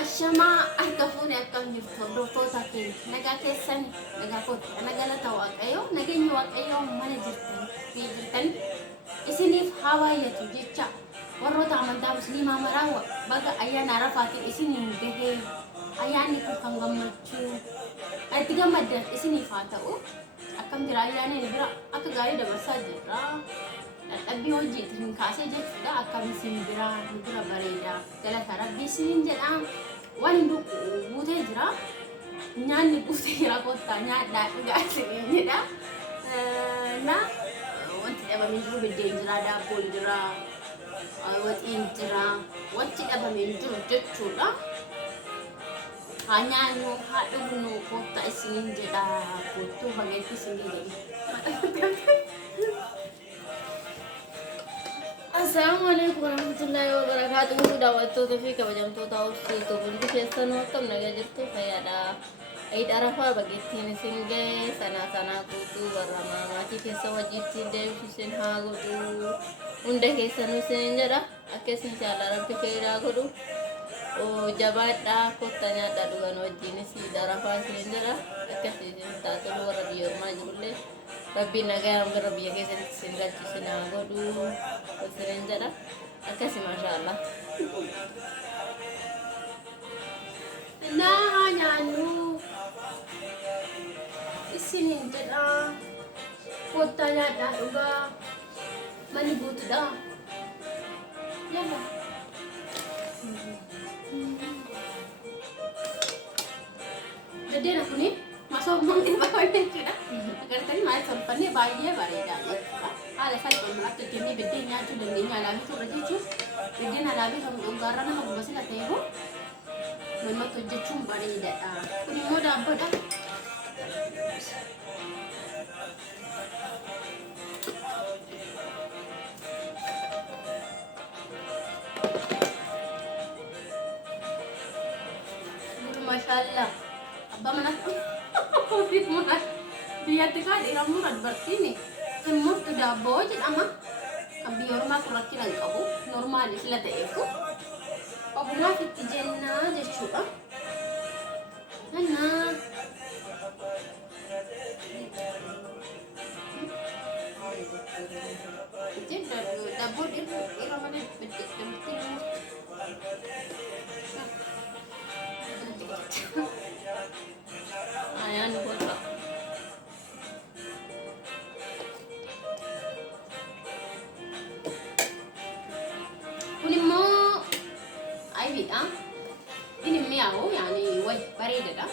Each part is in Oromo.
الشماء أركفوني أكمل جرتو دوتو تاكين نجا كيسن نجا كوت أنا قالت واقعيو نجني واقعيو ما نجرتني في جرتني إسني في هواية تجيتشا ورّو تعمل دا مسلمة مراوة بقى أيان عرفاتي إسني مجهي أياني كان غمتشو أتجمد إسني فاتو أكم ترى أياني نبرا أكجاري دبرسا جرا أبي وجهي من كاسة جت دا أكم سنبرا نبرا بريدا كلا ربي سنين جدا وندو بوته جرا نيان بوته جرا كوتا نيان دا كجاري سنين جدا نا وانت أبى من جروب الدين جرا دا بول جرا واتين جرا وانت أبى من جروب جت لا hanya nu hadu nu kota sinin jeda foto bagai sendiri. Assalamualaikum warahmatullahi wabarakatuh. Sudah waktu tapi kabajam tu tahu sih tu pun biasa no tam naga jatuh kayak ada Eid Arafah bagi sini singge sana kutu warama mati biasa wajib sinde susen hago tu unde biasa nu senjara akes inshallah rabbi kira kudu oh jabada kotanya dadugan wajib si Arafah senjara akes tak tu luar biar majulle rabbi naga amgar rabbi akes singal susen hago tu senjara akes masyaallah nah hanya nu isinin jeda kotanya daduga manibut dah ya lah jadi aku ni masuk mungkin bawa ni sudah agar tadi mai sampai ni bayi bareda ada saya pun nak kini bedanya tu dan ni lagi tu berarti tu bedanya lagi kamu unggaran nak masih nak tengok memang tu je cuma bareda ni mau dah apa dah masyaallah abba mana dia tika di ramur berarti ni semut sudah bojit ama kabi rumah kurang kira kabu normal sila teku abuna fit jenna jechuudha nana jadi dapur itu mana betul ayan buat kuning mau aibit ini miau yani waj barida dah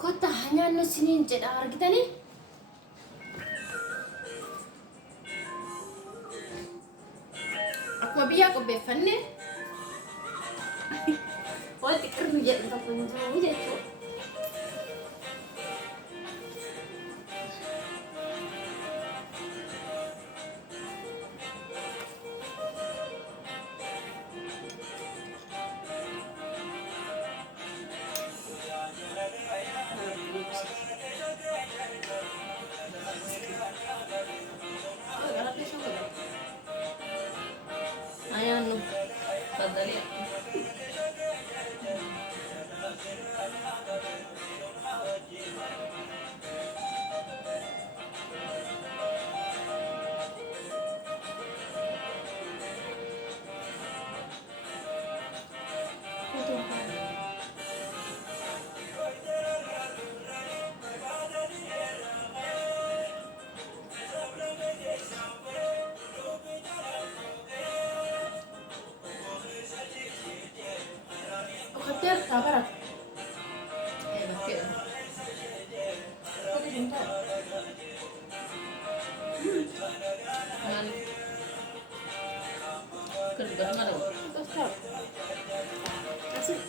kota hanya nu sinin jeda kita nih aku biar aku befan nih oh tikar nujat untuk punjau jadi sabarat. Bakit? Kau cinta. Man, kerja mana? Kau stop. Asik.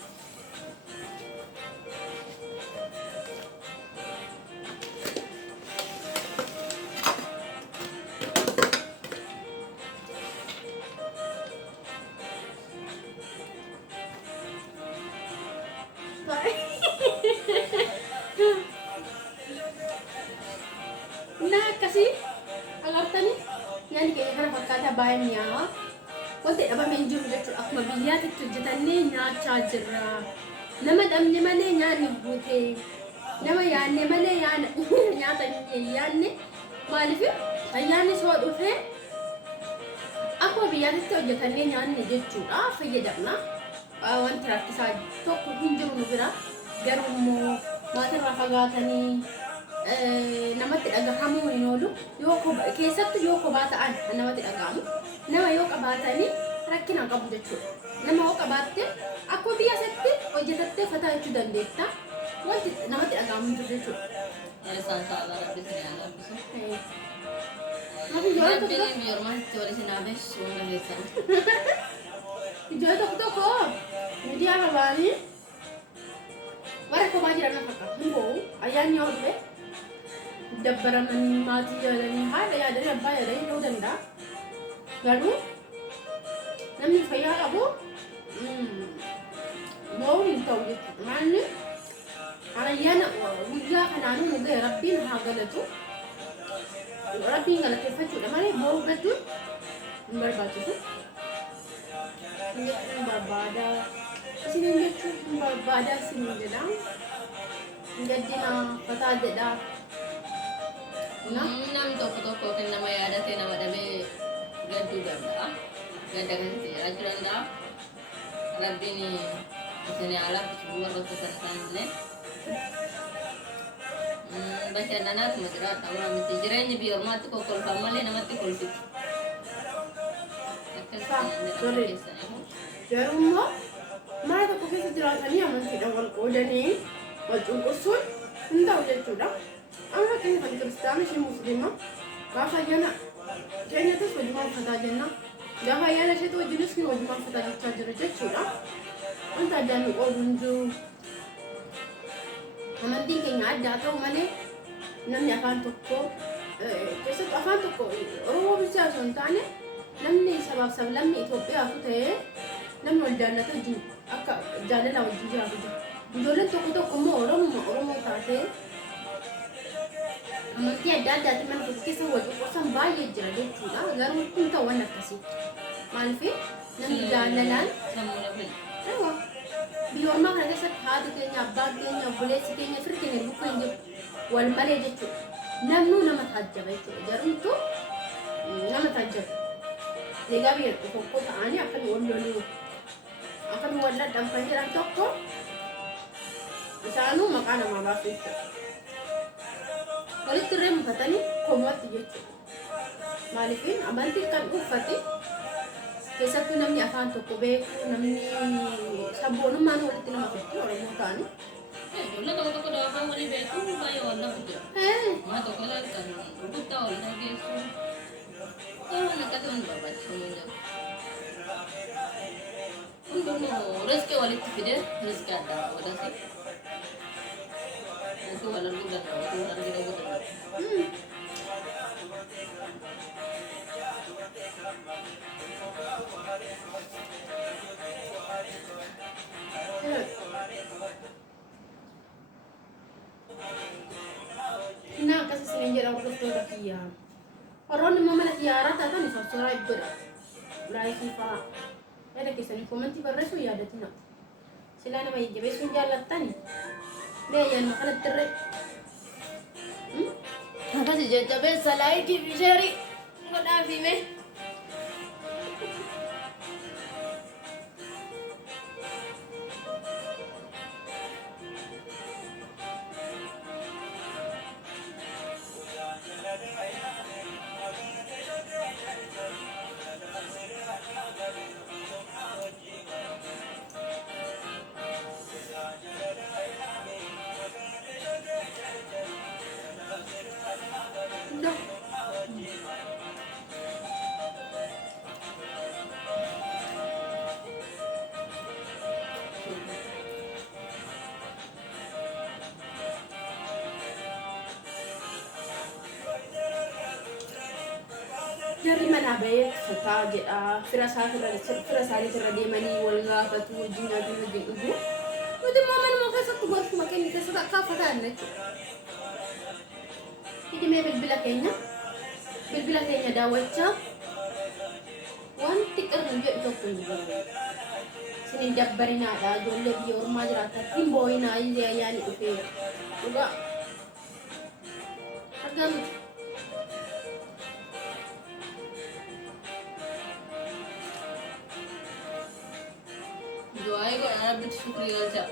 Nah, kasih agartani yani kaya kana fakkaata baay'een mi'aawa wanti dhabame hin jiru jechuudha akkuma biyyaatti hojjetannee nyaachaa jirra nama dhabne malee nyaanni guute nama yaanne malee nyaata yaanne maaliif ayyaanni soo dhufee akkuma biyyaatti hojjetannee nyaanne jechuudha fayyadamna wanti rakkisaa tokko hin jiru nu bira garuu immoo maatirraa fagaatanii namatti dhagahamuu hin oolu keessattuu yoo kophaa ta'an namatti dhagahamu nama yoo qabaatanii rakkina qabu jechuudha nama yoo qabaatte akkuma biyya isaatti hojjetattee fataa jechuu dandeetta wanti namatti dhagahamu hin jiru jechuudha. Isaan saala rabbisni yaa rabbisu. Ijoollee Rabbiin yormaatti wal isin abeessu hunda keessan. tokko tokko miidiyaa qabaanii warra kophaa jiran fakkaatu hin bo'u ayyaanni yoo dhufe dabbaramanii maatii yaadanii haadha yaadanii abbaa yaadanii ta'uu danda'a. Garuu namni fayyaa qabu bo'uun hin ta'u jechuudha. Maalli ayyaana guyyaa kanaanuu nu ga'e rabbiin haa galatu. Rabbiin galateeffachuudha malee bo'uu gadduun hin barbaachisu. Hin barbaada. Isiniin jechuun hin barbaada isiniin jedha. Hin gaddina fataa jedha. Nam tokko kan nama yaadate nama dhabee gadduu danda'a. Gadda keessatti jiraachuu danda'a. Rabbiin isin haala warra tokko taanillee bashannanaatuma jiraadha waan miti jireenyi biyya ormaatti kokkolfan malee namatti kolfiti. Garuu immoo mana tokko keessa jiraatanii amantiidhaan wal qoodanii wal cunqursuun hin ta'u jechuudha. Amma fakkeenya kan kiristaana ishee musliima gaafa ayyaana keenyattis wajumaa uffataa jenna. Gaafa ayyaana isheetu wajjinis wajumaa uffataa jechaa jira jechuudha. Wanta addaan nu qoodu hin jiru. Amantiin keenya addaa ta'u malee namni afaan tokko keessattuu afaan tokko Oromoo bichaa osoo hin taane namni sabaaf sablammii Itoophiyaatu ta'ee namni wal jaallatu wajjin akka jaalala wajjin jiraatu jira. Ijoolleen tokko immoo Oromoo taatee amantii adda addaatti mana tokko keessa wal qoqqoosan baay'ee jira jechuudha. Garuu kun ta'u waan akkasii. Maaliif namni jaalalaan biyya ormaa kana keessatti haati keenya, abbaan keenya, obboleessi keenya, firri keenya lukkuu hin jiru wal malee jechuudha. Namnuu nama taajjaba jechuudha. Garuu nama taajjaba. Egaa biyya tokko ta'anii akkami wal loluu akkami wal dadhabu kan jedhan tokko isaanuu maqaa namaa baasu jechuudha. Walitti irree mufatanii koomatti jechuudha. Maaliif amantii kan uffate keessattuu namni afaan tokko beeku namni sabboonummaan walitti nama fiddu Oromoo ta'anii. Ijoollee tokko afaan walii beeku baay'ee wal lafu jira. Mana tokko kan gurgurtaa wal dhageessu. Waan akkasii hundi barbaachisu hin jiru. Hundumtuu riskii walitti fidee riskii addaa godhate. Utuu wal arguu danda'a, utuu wal arginu danda'a. Nah, kasih sini jadi orang tua dah kia. Orang ni mama nak kiara tak tahu ni sahara ibu dah. Lai siapa? Ada kisah ni komen tiba resu ya ada tina. Sila nama ini jadi sunjal latani. Dia yang makan teruk. Apa sih jadi salai ki bishari? Mana fime? Jarri mana bahee uffataa jedha. Fira isaanii irra deemanii wal gaafatu wajjin nyaatu wajjin dhugu. Nuti immoo manuma keessatti golfuma keenya keessatti akka uffataa jechuudha. Hidhimee bilbila keenya daawwachaa wanti qirri jedhu tokko hin jiru. Sinin dabbarinaadha ijoollee biyya ormaa jiraatatti hin boo'inaa illee ayyaani dhufee dhugaa argaa miti. Doai kok Arab syukri aja.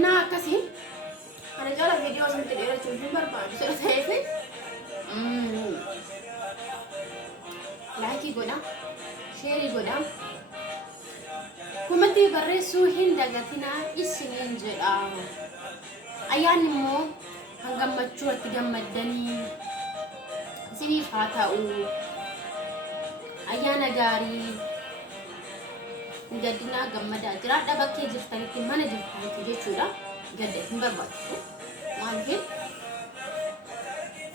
Nah, kasih. Karena kalau video nanti dia cuma berapa, selesai sih. Like goda, share goda. Kumati barresu hinda gatina isinin jedha. Ayaan immoo hangam machuutti gammaddanii isiniif haa ta'u. Ayyaana gaarii. Gaddina gammadaa jiraadha bakkee jirtanitti mana jirtanitti jechuudha. Gadda hin barbaachisu. Maaliif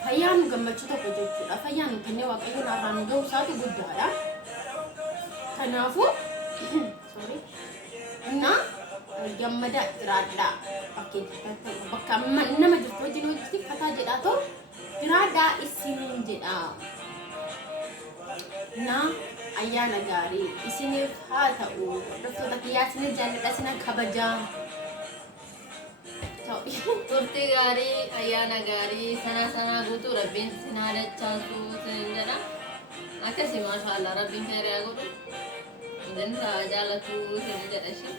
fayyaan gammachuu tokko jechuudha. Fayyaan kennee waaqayyoon har'aan ga'u isaatu guddaadha. Kanaafuu sorry. Gammadaa jiraadha bakkee jirtanitti bakka nama jirtu wajjin hojjetti fataa jedhaa ta'u jiraadha isiniin jedha. Ayyaana gaarii isiniif haa ta'u. Hordoftoota kiyyaa isiniif jaalladha isinan kabajaa. Turtii gaarii ayyaana gaarii sana guutuu rabbiin isin haadachaasu isin jedha. Akkasii maashaallah rabbiin khayriyaa godhu. Isin jaalatu isin jedha ishee.